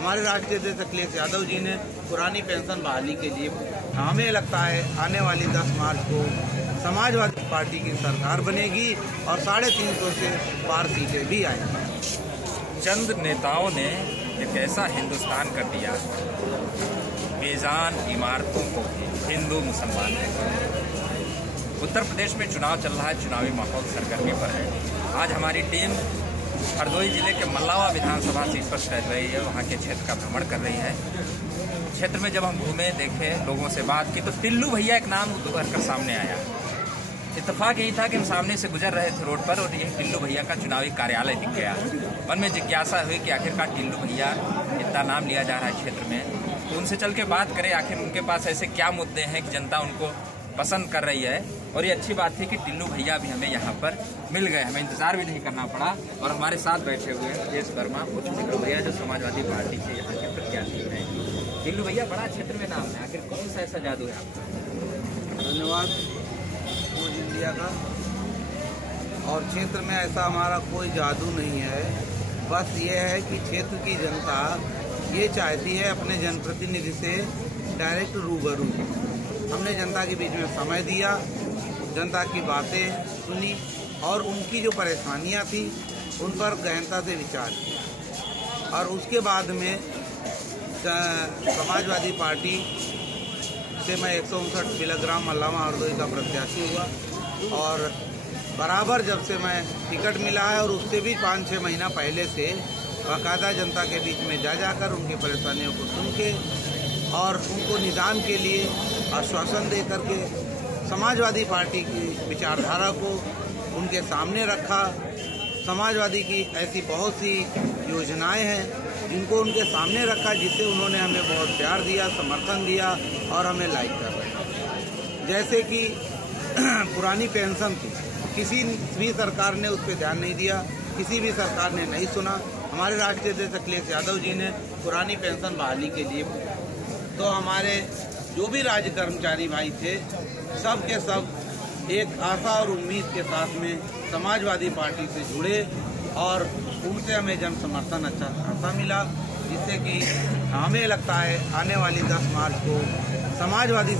हमारे राष्ट्रीय अध्यक्ष अखिलेश यादव जी ने पुरानी पेंशन बहाली के लिए, हमें लगता है आने वाली 10 मार्च को समाजवादी पार्टी की सरकार बनेगी और 350 से पार सीटें भी आएंगी। चंद नेताओं ने एक ऐसा हिंदुस्तान कर दिया, बेजान इमारतों को हिंदू मुसलमान ने। उत्तर प्रदेश में चुनाव चल रहा है, चुनावी माहौल सरगर्मी पर है। आज हमारी टीम हरदोई जिले के मल्लावा विधानसभा सीट पर टहल रही है, वहाँ के क्षेत्र का भ्रमण कर रही है। क्षेत्र में जब हम घूमे, देखे, लोगों से बात की तो टिल्लू भैया एक नाम उभर कर सामने आया। इत्तेफाक यही था कि हम सामने से गुजर रहे थे रोड पर और ये टिल्लू भैया का चुनावी कार्यालय दिख गया। मन में जिज्ञासा हुई कि आखिरकार टिल्लू भैया इतना नाम लिया जा रहा है क्षेत्र में, तो उनसे चल के बात करें आखिर उनके पास ऐसे क्या मुद्दे हैं कि जनता उनको पसंद कर रही है। और ये अच्छी बात थी कि टिल्लू भैया भी हमें यहाँ पर मिल गए, हमें इंतजार भी नहीं करना पड़ा। और हमारे साथ बैठे हुए हैं देश वर्मा टिल्लू भैया, जो समाजवादी पार्टी से यहाँ के प्रत्याशी हैं। टिल्लू भैया, बड़ा क्षेत्र में नाम है, आखिर कौन सा ऐसा जादू है आपका? धन्यवाद फौज इंडिया का। और क्षेत्र में ऐसा हमारा कोई जादू नहीं है, बस ये है कि क्षेत्र की जनता ये चाहती है अपने जनप्रतिनिधि से डायरेक्ट रूबरू। हमने जनता के बीच में समय दिया, जनता की बातें सुनी और उनकी जो परेशानियां थी उन पर गहनता से विचार किया। और उसके बाद में समाजवादी पार्टी से मैं 159 किलोग्राम मल्लावा हरदोई का प्रत्याशी हुआ और बराबर जब से मैं टिकट मिला है और उससे भी 5-6 महीना पहले से बाकायदा जनता के बीच में जाकर उनकी परेशानियों को सुन के और उनको निदान के लिए आश्वासन दे करके समाजवादी पार्टी की विचारधारा को उनके सामने रखा। समाजवादी की ऐसी बहुत सी योजनाएं हैं जिनको उनके सामने रखा, जिससे उन्होंने हमें बहुत प्यार दिया, समर्थन दिया और हमें लाइक कर रहे हैं। जैसे कि पुरानी पेंशन थी, किसी भी सरकार ने उस पर ध्यान नहीं दिया, किसी भी सरकार ने नहीं सुना। हमारे राष्ट्रीय अध्यक्ष अखिलेश यादव जी ने पुरानी पेंशन बहाली के लिए, तो हमारे जो भी राज्य कर्मचारी भाई थे सब के सब एक आशा और उम्मीद के साथ में समाजवादी पार्टी से जुड़े और उनसे हमें जन समर्थन अच्छा खासा मिला, जिससे कि हमें लगता है आने वाली 10 मार्च को समाजवादी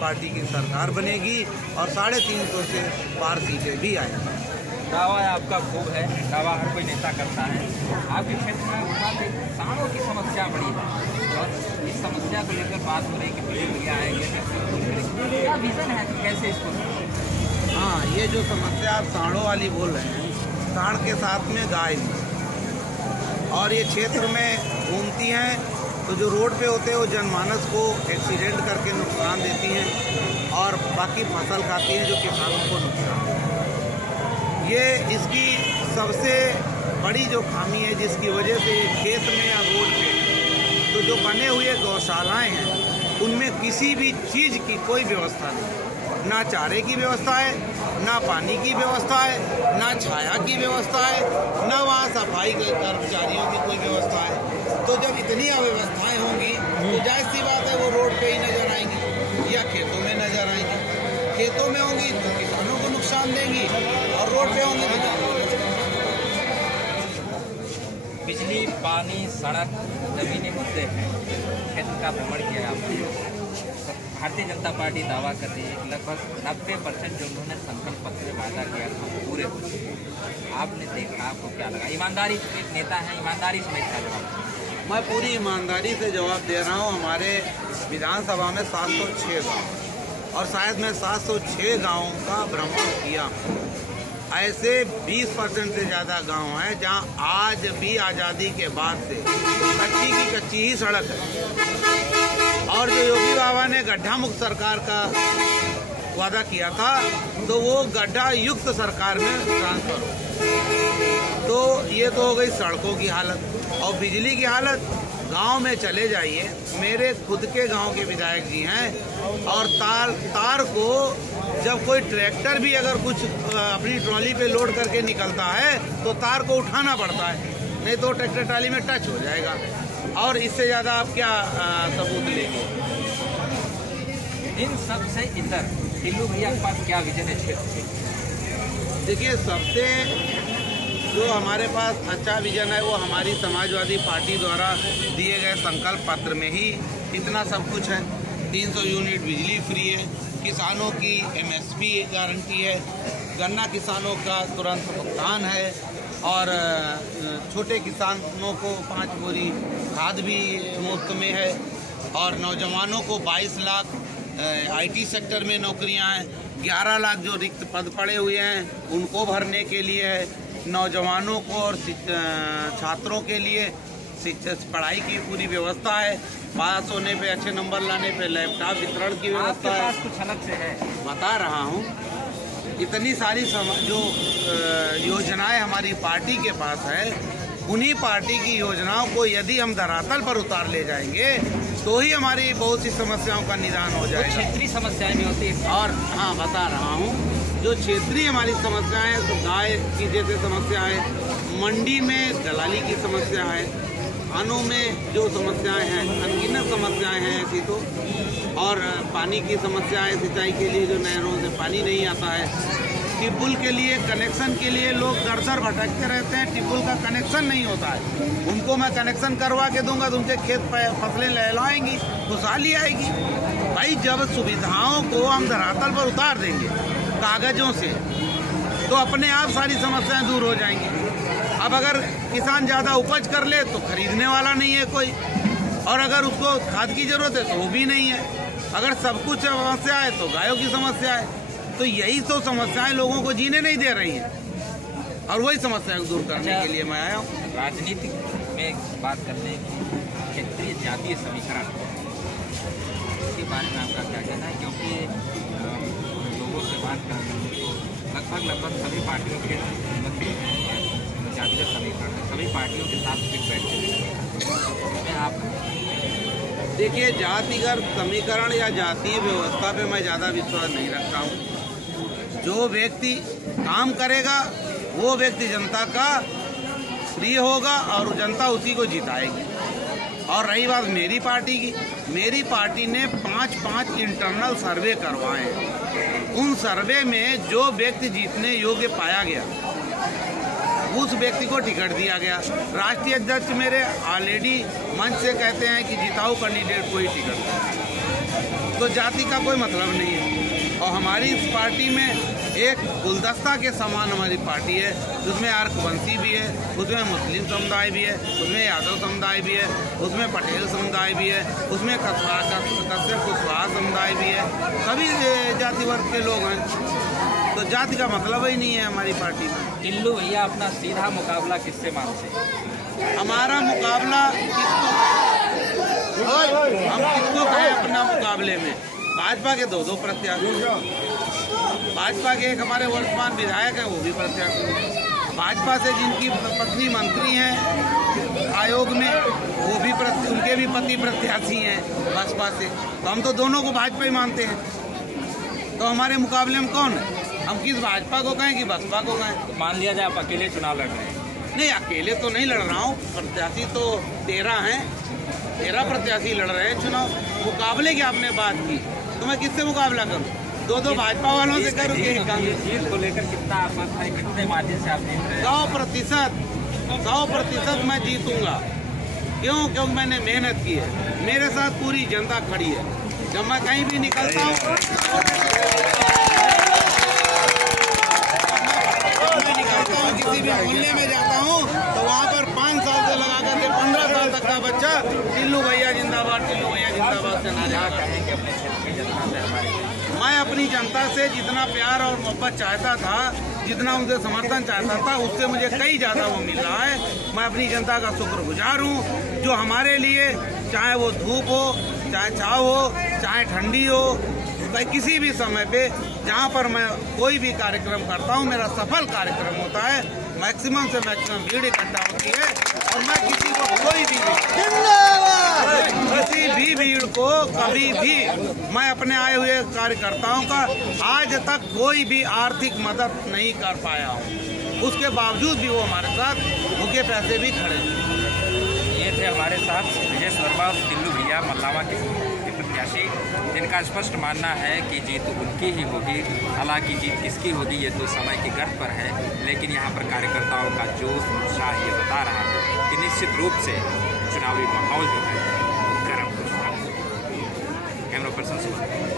पार्टी की सरकार बनेगी और 350 से पार सीटें भी आएंगी। दावा आपका खूब है, दावा हर कोई नेता करता है। आपके क्षेत्र में किसानों की समस्या बड़ी है और इस समस्या को लेकर बात हो रही कि भैया आएंगे, क्या विजन है कि कैसे इसको? हाँ, ये जो समस्या आप सांडों वाली बोल रहे हैं, सांड के साथ में गाय और ये क्षेत्र में घूमती हैं, तो जो रोड पे होते हैं वो जनमानस को एक्सीडेंट करके नुकसान देती हैं और बाकी फसल खाती हैं जो किसानों को नुकसान देती है। ये इसकी सबसे बड़ी जो खामी है, जिसकी वजह से खेत में या रोड पे तो जो बने हुए गौशालाएं हैं उनमें किसी भी चीज़ की कोई व्यवस्था नहीं, ना चारे की व्यवस्था है, ना पानी की व्यवस्था है, ना छाया की व्यवस्था है, ना वहाँ सफाई के कर्मचारियों की कोई व्यवस्था है। तो जब इतनी अव्यवस्थाएं होंगी तो जाहिर सी बात है वो रोड पे ही नजर आएंगी या खेतों में नजर आएंगी। खेतों में होंगी तो किसानों को नुकसान देंगी और रोड पे होंगी तो जानवरों को। बिजली, पानी, सड़क, जमीनी मुद्दे हैं, क्षेत्र का भ्रमण किया आपने। भारतीय जनता पार्टी दावा कर रही है कि लगभग 90% जो उन्होंने संकल्प पत्र में वादा किया था पूरे हो चुके। आपने देखा, आपको क्या लगा? ईमानदारी से एक नेता है, ईमानदारी से मैं क्या जवाब? मैं पूरी ईमानदारी से जवाब दे रहा हूँ। हमारे विधानसभा में 706 गाँव और शायद मैं 706 गाँवों का भ्रमण किया। ऐसे 20% से ज़्यादा गांव हैं जहां आज भी आज़ादी के बाद से कच्ची की कच्ची ही सड़क है। और जो योगी बाबा ने गड्ढा मुक्त सरकार का वादा किया था तो वो गड्ढा युक्त सरकार में ट्रांसफर हो। तो ये तो हो गई सड़कों की हालत। और बिजली की हालत, गांव में चले जाइए, मेरे खुद के गांव के विधायक जी हैं और तार को जब कोई ट्रैक्टर भी अगर कुछ अपनी ट्रॉली पे लोड करके निकलता है तो तार को उठाना पड़ता है, नहीं तो ट्रैक्टर ट्रॉली में टच हो जाएगा। और इससे ज़्यादा आप क्या सबूत लेंगे? इन सब से इधर टिल्लू भैया के पास क्या विजन है क्षेत्र? देखिए, सबसे जो हमारे पास अच्छा विजन है वो हमारी समाजवादी पार्टी द्वारा दिए गए संकल्प पत्र में ही इतना सब कुछ है। 300 यूनिट बिजली फ्री है, किसानों की MSP गारंटी है, गन्ना किसानों का तुरंत भुगतान है और छोटे किसानों को 5 बोरी खाद भी मुफ्त में है और नौजवानों को 22 लाख IT सेक्टर में नौकरियां हैं, 11 लाख जो रिक्त पद पड़े हुए हैं उनको भरने के लिए है, नौजवानों को और छात्रों के लिए पढ़ाई की पूरी व्यवस्था है, पास होने पे अच्छे नंबर लाने पे लैपटॉप वितरण की व्यवस्था है। कुछ अलग से है, बता रहा हूँ। इतनी सारी जो योजनाएं हमारी पार्टी के पास है, उन्हीं पार्टी की योजनाओं को यदि हम धरातल पर उतार ले जाएंगे तो ही हमारी बहुत सी समस्याओं का निदान हो जाएगा। क्षेत्रीय समस्याएं भी होती है और हाँ, बता रहा हूँ, जो क्षेत्रीय हमारी समस्याएं तो गाय की जैसे समस्या है, मंडी में दलाली की समस्या है, खानों में जो समस्याएं हैं, अनगिनत समस्याएं हैं ऐसी तो, और पानी की समस्या है, सिंचाई के लिए जो नहरों से पानी नहीं आता है, ट्यूबवेल के लिए कनेक्शन के लिए लोग दर भटकते रहते हैं, ट्यूबवेल का कनेक्शन नहीं होता है। उनको मैं कनेक्शन करवा के दूंगा तो उनके खेत फसलें लहलाएंगी, खुशहाली आएगी। भाई जब सुविधाओं को हम धरातल पर उतार देंगे कागजों से तो अपने आप सारी समस्याएं दूर हो जाएंगी। अब अगर किसान ज़्यादा उपज कर ले तो खरीदने वाला नहीं है कोई, और अगर उसको खाद की जरूरत है तो वो भी नहीं है। अगर सब कुछ समस्या है तो गायों की समस्या है। तो यही तो समस्याएं लोगों को जीने नहीं दे रही हैं और वही समस्याएं को दूर करने के लिए मैं आया हूँ। राजनीति में बात करते हैं, क्षेत्रीय जातीय समीकरण, इसके बारे में आपका क्या कहना है? क्योंकि लोगों से बात कर रहे हैं तो लगभग सभी पार्टियों के जातीय समीकरण सभी पार्टियों के साथ फिट बैठते हैं। आप देखिए, जातिगत समीकरण या जातीय व्यवस्था पे मैं ज़्यादा विश्वास नहीं रखता हूँ। जो व्यक्ति काम करेगा वो व्यक्ति जनता का प्रिय होगा और जनता उसी को जिताएगी। और रही बात मेरी पार्टी की, मेरी पार्टी ने 5 इंटरनल सर्वे करवाए हैं। उन सर्वे में जो व्यक्ति जीतने योग्य पाया गया उस व्यक्ति को टिकट दिया गया। राष्ट्रीय अध्यक्ष मेरे ऑलरेडी मंच से कहते हैं कि जिताऊ कैंडिडेट को ही टिकट दो, तो जाति का कोई मतलब नहीं है। और हमारी इस पार्टी में एक गुलदस्ता के समान हमारी पार्टी है, जिसमें आर्कवंशी भी है, उसमें मुस्लिम समुदाय भी है, उसमें यादव समुदाय भी है, उसमें पटेल समुदाय भी है, उसमें कश्यप कुशवाहा समुदाय भी है, सभी जाति वर्ग के लोग हैं। तो जाति का मतलब ही नहीं है हमारी पार्टी में। टिल्लू भैया अपना सीधा मुकाबला किससे मानते हैं? हमारा मुकाबला हम किसको कहें अपना मुकाबले में? भाजपा के 2 प्रत्याशी, भाजपा के एक हमारे वर्तमान विधायक हैं वो भी प्रत्याशी, भाजपा से जिनकी पत्नी मंत्री हैं आयोग में वो भी उनके भी पति प्रत्याशी हैं बसपा से। तो हम तो दोनों को भाजपा ही मानते हैं। तो हमारे मुकाबले में कौन है? हम किस भाजपा को कहें कि बसपा को कहें? तो मान लिया जाए आप अकेले चुनाव लड़ रहे हैं? नहीं, अकेले तो नहीं लड़ रहा हूँ, प्रत्याशी तो 13 हैं, 13 प्रत्याशी लड़ रहे हैं चुनाव। मुकाबले की आपने बात की तो मैं किससे मुकाबला करूँ? 2 भाजपा वालों से करूँ कि जीत को लेकर कितना आश्वस्त है, कितने मार्जिन से आप जीत रहे हैं? 100% मैं जीतूंगा। क्यों? क्योंकि मैंने मेहनत की है, मेरे साथ पूरी जनता खड़ी है। जब मैं कहीं भी निकलता हूँ, किसी भी मोहल्ले में जाता हूँ तो वहाँ पर 5 साल से लगा करके 15 साल तक का बच्चा टिल्लू भैया जिंदाबाद, टिल्लू भैया जिंदाबाद से नारे लगाएंगे। अपने क्षेत्र की जनता से हमारे मैं अपनी जनता से जितना प्यार और मोहब्बत चाहता था, जितना उनसे समर्थन चाहता था, उससे मुझे कई ज़्यादा वो मिल रहा है। मैं अपनी जनता का शुक्रगुजार हूँ जो हमारे लिए, चाहे वो धूप हो, चाहे छाव हो, चाहे ठंडी हो, किसी भी समय पे जहाँ पर मैं कोई भी कार्यक्रम करता हूँ, मेरा सफल कार्यक्रम होता है, मैक्सिमम से मैक्सिमम भीड़ इकट्ठा होती है और मैं किसी को किसी भी भीड़ को कभी भी मैं अपने आए हुए कार्यकर्ताओं का आज तक कोई भी आर्थिक मदद नहीं कर पाया हूँ। उसके बावजूद भी वो हमारे साथ भूखे पैसे भी खड़े। ये थे हमारे साथ विजय शर्मा और टिल्लू भैया मल्लावा के प्रत्याशी, जिनका स्पष्ट मानना है कि जीत उनकी ही होगी। हालांकि जीत किसकी होगी ये तो समय की गर्त पर है, लेकिन यहाँ पर कार्यकर्ताओं का जोश उत्साह ये बता रहा है कि निश्चित रूप से चुनावी माहौल जो है गर्म हो चुका है। कैमरा पर्सन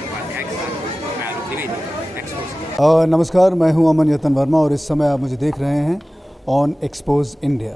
उपाध्याय के साथ मैं आलोक द्विवेदी, एक्सपोज। नमस्कार, मैं हूं अमन यतन वर्मा और इस समय आप मुझे देख रहे हैं ऑन एक्सपोज इंडिया।